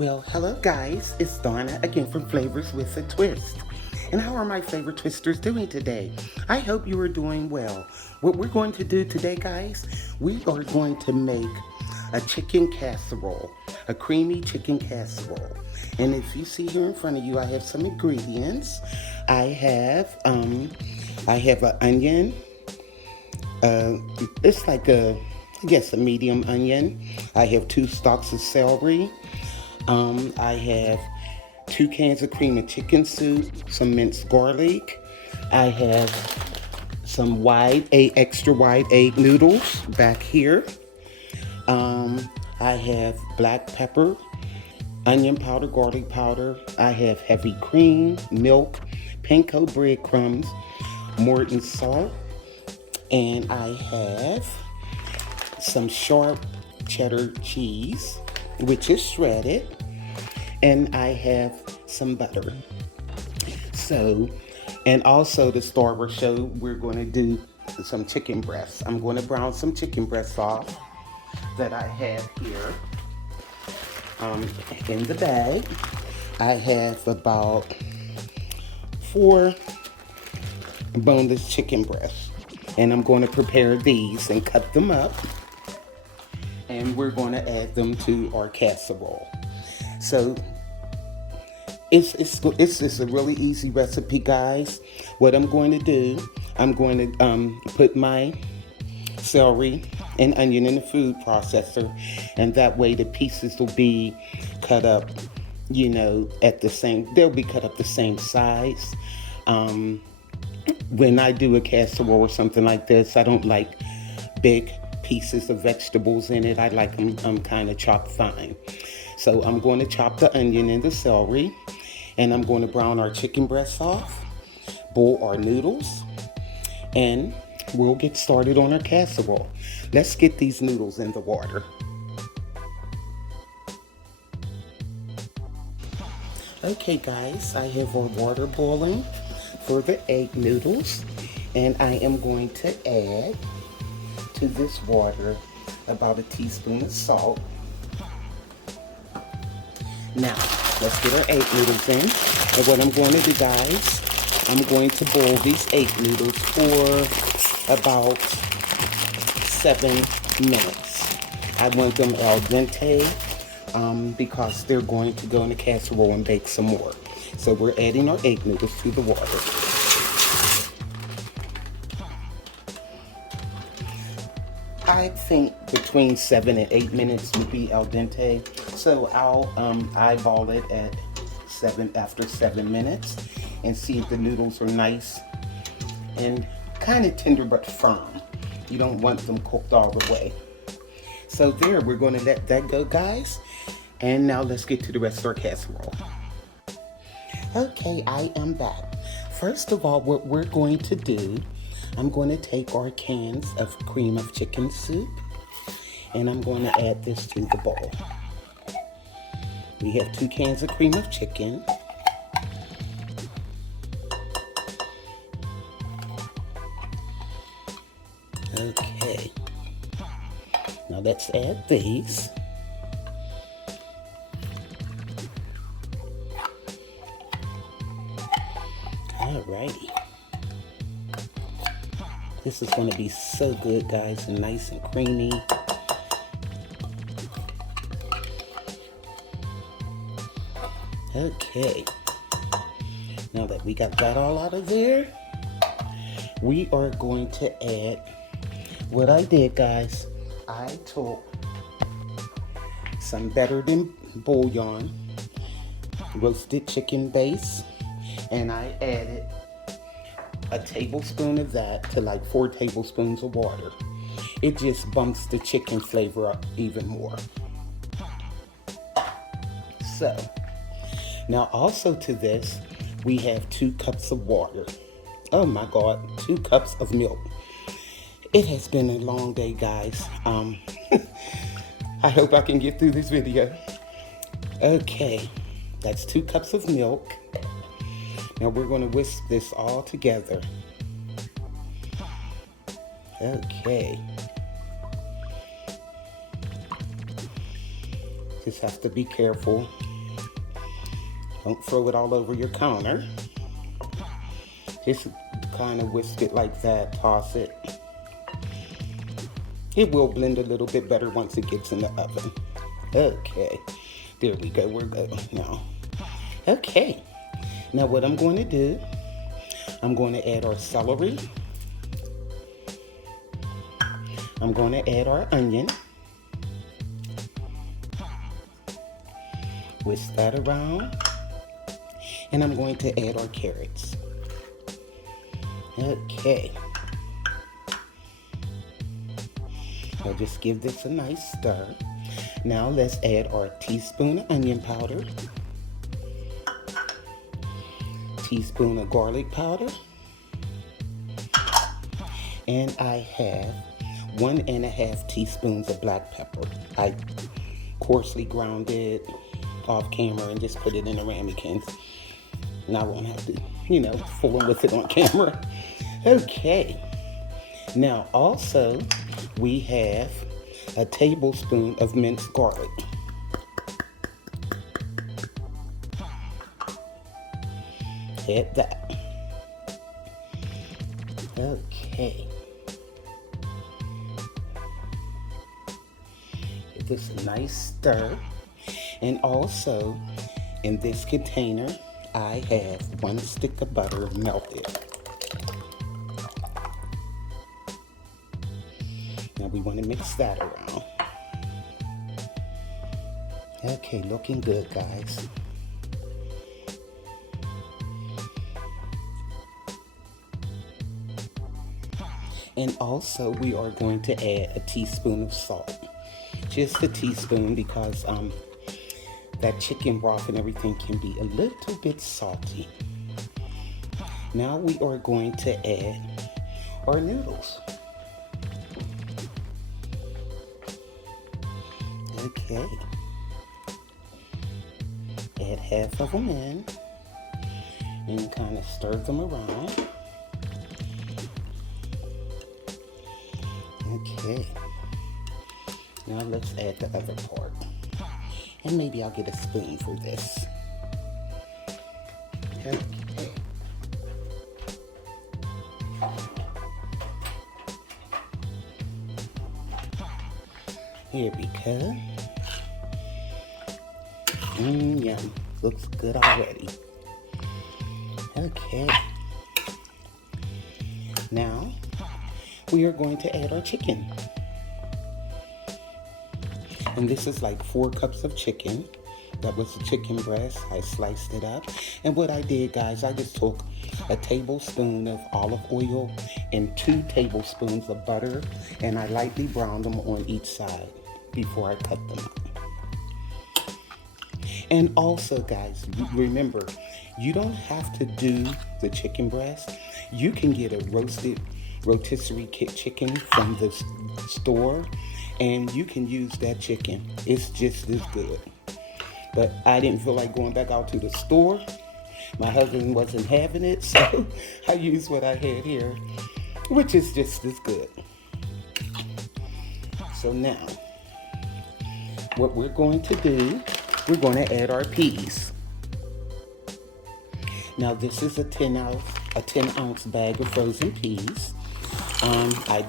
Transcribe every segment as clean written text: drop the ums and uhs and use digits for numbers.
Well, hello guys, it's Donna again from Flavors with a Twist. And how are my favorite twisters doing today? I hope you are doing well. What we're going to do today, guys, we are going to make a chicken casserole, a creamy chicken casserole. And if you see here in front of you, I have some ingredients. I have an onion. It's like I guess a medium onion. I have 2 stalks of celery. I have 2 cans of cream of chicken soup, some minced garlic. I have some extra wide egg noodles back here. I have black pepper, onion powder, garlic powder. I have heavy cream, milk, panko breadcrumbs, Morton salt, and I have some sharp cheddar cheese, which is shredded, and I have some butter. So, and also the star of our show, we're going to do some chicken breasts. I'm going to brown some chicken breasts off that I have here in the bag. I have about 4 boneless chicken breasts, and I'm going to prepare these and cut them up, and we're going to add them to our casserole. So it's a really easy recipe, guys. What I'm going to do, I'm going to put my celery and onion in the food processor, and that way the pieces will be cut up, they'll be cut up the same size. When I do a casserole or something like this, I don't like big pieces of vegetables in it. I like them kind of chopped fine. So I'm going to chop the onion and the celery, and I'm going to brown our chicken breasts off, boil our noodles, and we'll get started on our casserole. Let's get these noodles in the water. Okay guys, I have our water boiling for the egg noodles, and I am going to add to this water about a teaspoon of salt. Now, let's get our egg noodles in. And what I'm going to do, guys, I'm going to boil these egg noodles for about 7 minutes. I want them al dente because they're going to go in the casserole and bake some more. So we're adding our egg noodles to the water. I think between 7 and 8 minutes would be al dente. So I'll eyeball it at after 7 minutes and see if the noodles are nice and kind of tender but firm. You don't want them cooked all the way. So there, we're going to let that go, guys. And now let's get to the rest of our casserole. Okay, I am back. First of all, what we're going to do, I'm going to take our cans of cream of chicken soup, and I'm going to add this to the bowl. We have 2 cans of cream of chicken. Okay. Now let's add these. Alrighty. This is going to be so good, guys, and nice and creamy. Okay. Now that we got that all out of there, we are going to add what I did, guys. I took some better than bouillon, roasted chicken base, and I added a tablespoon of that to like 4 tablespoons of water. It just bumps the chicken flavor up even more. So, now also to this, we have 2 cups of water. Oh my God, 2 cups of milk. It has been a long day, guys. I hope I can get through this video. Okay, that's 2 cups of milk. Now we're going to whisk this all together. Okay. Just have to be careful Don't throw it all over your counter. Just kind of whisk it like that, toss it. It will blend a little bit better once it gets in the oven. Okay, there we go, we're good now. Okay, now what I'm going to do, I'm going to add our celery. I'm going to add our onion. Whisk that around. And I'm going to add our carrots. Okay. I'll just give this a nice stir. Now let's add our teaspoon of onion powder, teaspoon of garlic powder, and I have 1.5 teaspoons of black pepper. I coarsely ground it off camera and just put it in the ramekins. And I won't have to, fool with it on camera. Okay. Now also, we have a tablespoon of minced garlic. Add that. Okay. Give this a nice stir. And also, in this container, I have 1 stick of butter melted. Now we want to mix that around. Okay, looking good, guys. And also, we are going to add a teaspoon of salt. Just a teaspoon, because that chicken broth and everything can be a little bit salty. Now we are going to add our noodles. Okay. Add half of them in and kind of stir them around. Okay. Now let's add the other part. And maybe I'll get a spoon for this. Okay. Here we go. Yum. Looks good already. Okay. Now, we are going to add our chicken. And this is like 4 cups of chicken. That was the chicken breast. I sliced it up. And what I did, guys, I just took a tablespoon of olive oil and 2 tablespoons of butter. And I lightly browned them on each side before I cut them up. And also, guys, remember, you don't have to do the chicken breast. You can get a roasted rotisserie chicken from the store, and you can use that chicken. It's just as good. But I didn't feel like going back out to the store. My husband wasn't having it, so I used what I had here, which is just as good. So now, what we're going to do, we're going to add our peas. Now this is a 10 ounce bag of frozen peas. I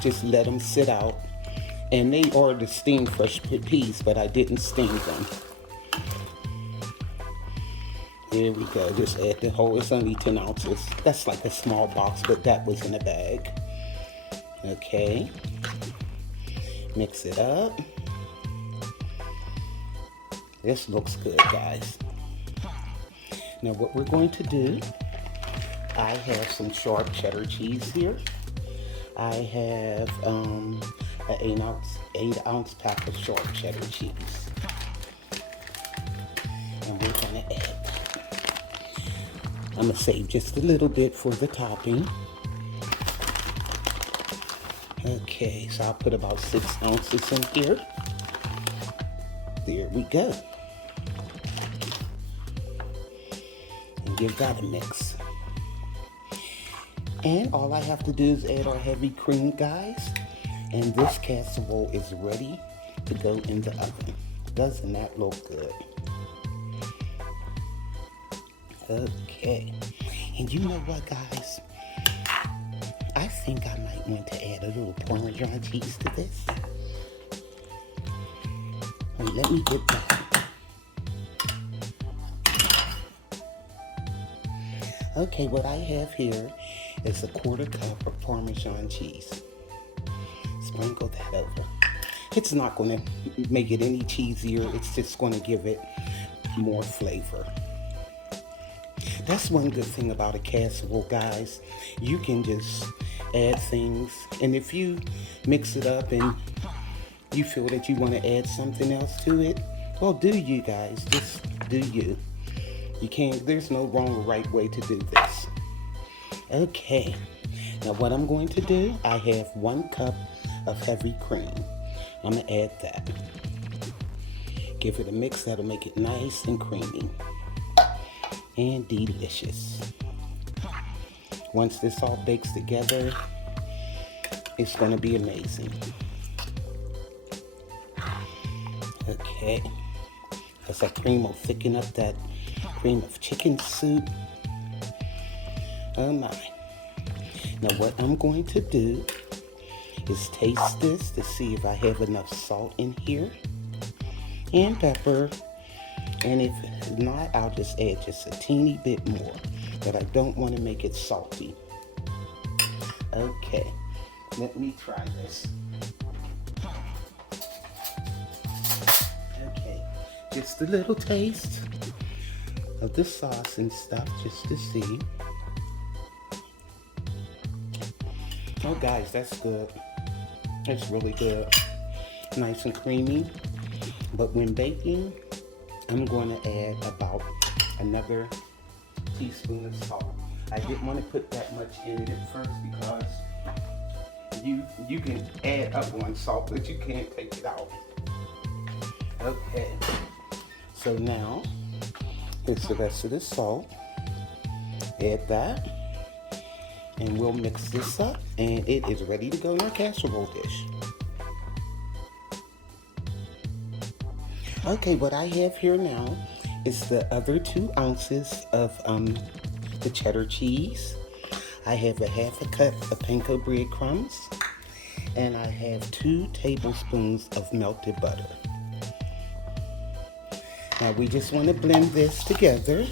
just let them sit out, and they are the steamed fresh peas, but I didn't steam them. There we go. Just add the whole. It's only 10 ounces. That's like a small box, but that was in a bag. Okay. Mix it up. This looks good, guys. Now what we're going to do, I have some sharp cheddar cheese here. I have an 8 ounce pack of sharp cheddar cheese. And we're gonna add that. I'm gonna save just a little bit for the topping. Okay, so I'll put about 6 ounces in here. There we go. And give that a mix. And all I have to do is add our heavy cream, guys. And this casserole is ready to go in the oven. Doesn't that look good? Okay. And you know what, guys? I think I might want to add a little Parmesan cheese to this. Wait, let me get that. Okay, what I have here is a 1/4 cup of Parmesan cheese. Sprinkle that over. It's not going to make it any cheesier. It's just going to give it more flavor. That's one good thing about a casserole, guys. You can just add things, and if you mix it up and you feel that you want to add something else to it, well, do you guys. Just do you. You can't, there's no wrong or right way to do this. Okay, now what I'm going to do, I have 1 cup of heavy cream. I'm going to add that. Give it a mix, that'll make it nice and creamy and delicious. Once this all bakes together, it's going to be amazing. Okay, because that cream will thicken up that cream of chicken soup. Oh my. Now what I'm going to do is taste this to see if I have enough salt in here and pepper. And if not, I'll just add just a teeny bit more, but I don't want to make it salty. Okay, let me try this. Okay, just a little taste of the sauce and stuff just to see. Oh guys, that's good. It's really good. Nice and creamy. But when baking, I'm going to add about another teaspoon of salt. I didn't want to put that much in it at first because you can add up on salt, but you can't take it out. Okay, so now here's the rest of the salt. Add that, and we'll mix this up, and it is ready to go in our casserole dish. Okay, what I have here now is the other 2 ounces of the cheddar cheese. I have a 1/2 cup of panko breadcrumbs, and I have 2 tablespoons of melted butter. Now we just want to blend this together,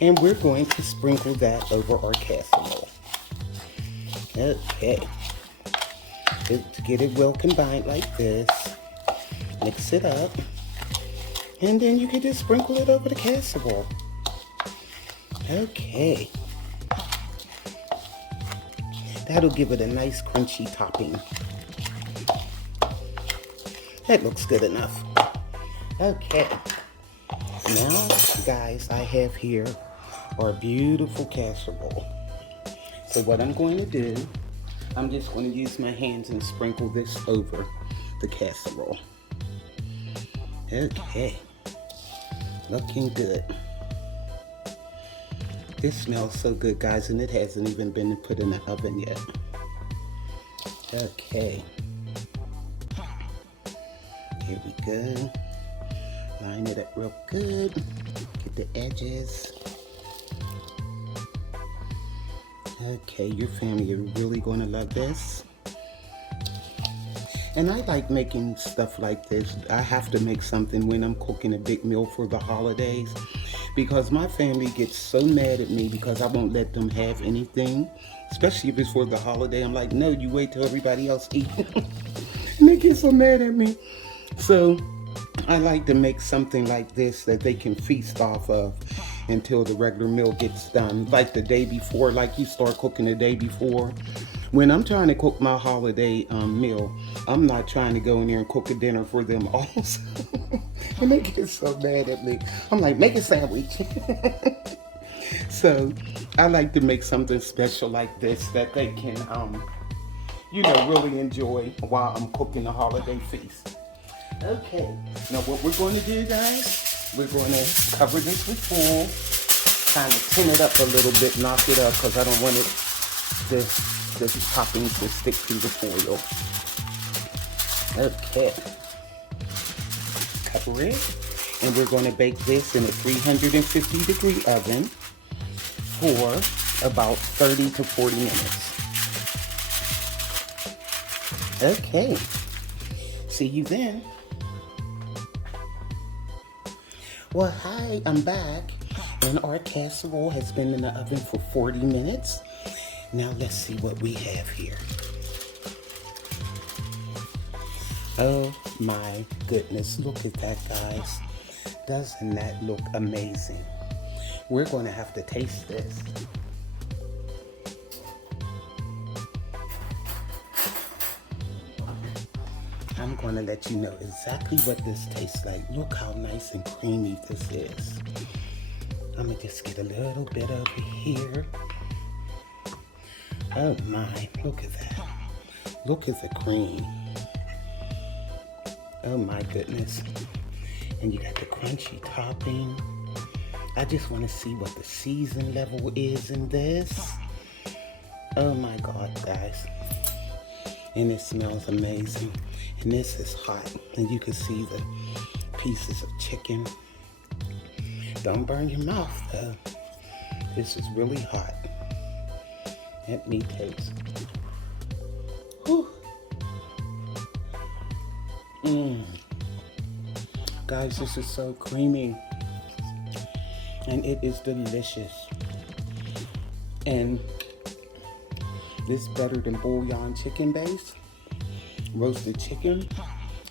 and we're going to sprinkle that over our casserole. Okay, to get it well combined like this, mix it up. And then you can just sprinkle it over the casserole. Okay. That'll give it a nice crunchy topping. That looks good enough. Okay. Now, guys, I have here our beautiful casserole. So what I'm going to do, I'm just going to use my hands and sprinkle this over the casserole. Okay. Looking good. This smells so good, guys, and it hasn't even been put in the oven yet. Okay. Here we go. Line it up real good. Get the edges. Okay, your family are really going to love this. And I like making stuff like this. I have to make something when I'm cooking a big meal for the holidays, because my family gets so mad at me because I won't let them have anything, especially if it's for the holiday. I'm like, no, you wait till everybody else eats. And they get so mad at me. So I like to make something like this that they can feast off of until the regular meal gets done. Like the day before, like you start cooking the day before. When I'm trying to cook my holiday meal, I'm not trying to go in there and cook a dinner for them also. And they get so mad at me. I'm like, make a sandwich. So I like to make something special like this that they can, really enjoy while I'm cooking the holiday feast. Okay, now what we're going to do, guys, we're going to cover this with foil, kind of tin it up a little bit, knock it up, because I don't want it the toppings to stick to the foil. Okay, cover it, and we're going to bake this in a 350-degree oven for about 30 to 40 minutes. Okay, see you then. Well, hi, I'm back, and our casserole has been in the oven for 40 minutes. Now let's see what we have here. Oh my goodness, look at that, guys. Doesn't that look amazing? We're going to have to taste this. I'm going to let you know exactly what this tastes like. Look how nice and creamy this is. I'm going to just get a little bit over here. Oh my, look at that. Look at the cream. Oh my goodness. And you got the crunchy topping. I just want to see what the season level is in this. Oh my God, guys. And it smells amazing. And this is hot. And you can see the pieces of chicken. Don't burn your mouth though. This is really hot. Let me taste. Whew. Guys, this is so creamy. And it is delicious. And this is better than bouillon chicken base. Roasted chicken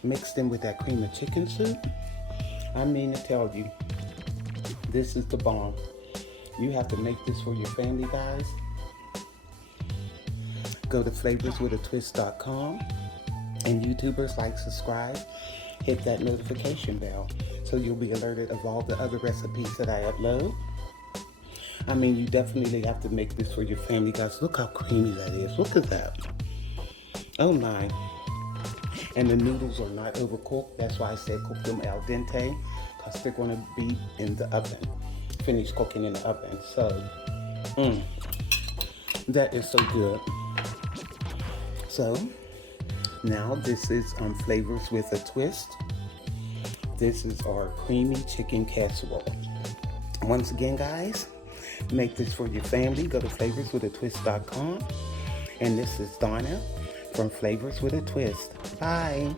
mixed in with that cream of chicken soup. I mean to tell you, this is the bomb. You have to make this for your family, guys. Go to flavorswithatwist.com, and YouTubers like, subscribe, hit that notification bell so you'll be alerted of all the other recipes that I upload. I mean, you definitely have to make this for your family, guys. Look how creamy that is. Look at that. Oh my. And the noodles are not overcooked. That's why I said cook them al dente, because they're going to be in the oven, finished cooking in the oven. So, that is so good. So, now this is Flavors with a Twist. This is our creamy chicken casserole. Once again, guys, make this for your family. Go to flavorswithatwist.com. And this is Donna from Flavors with a Twist. Bye.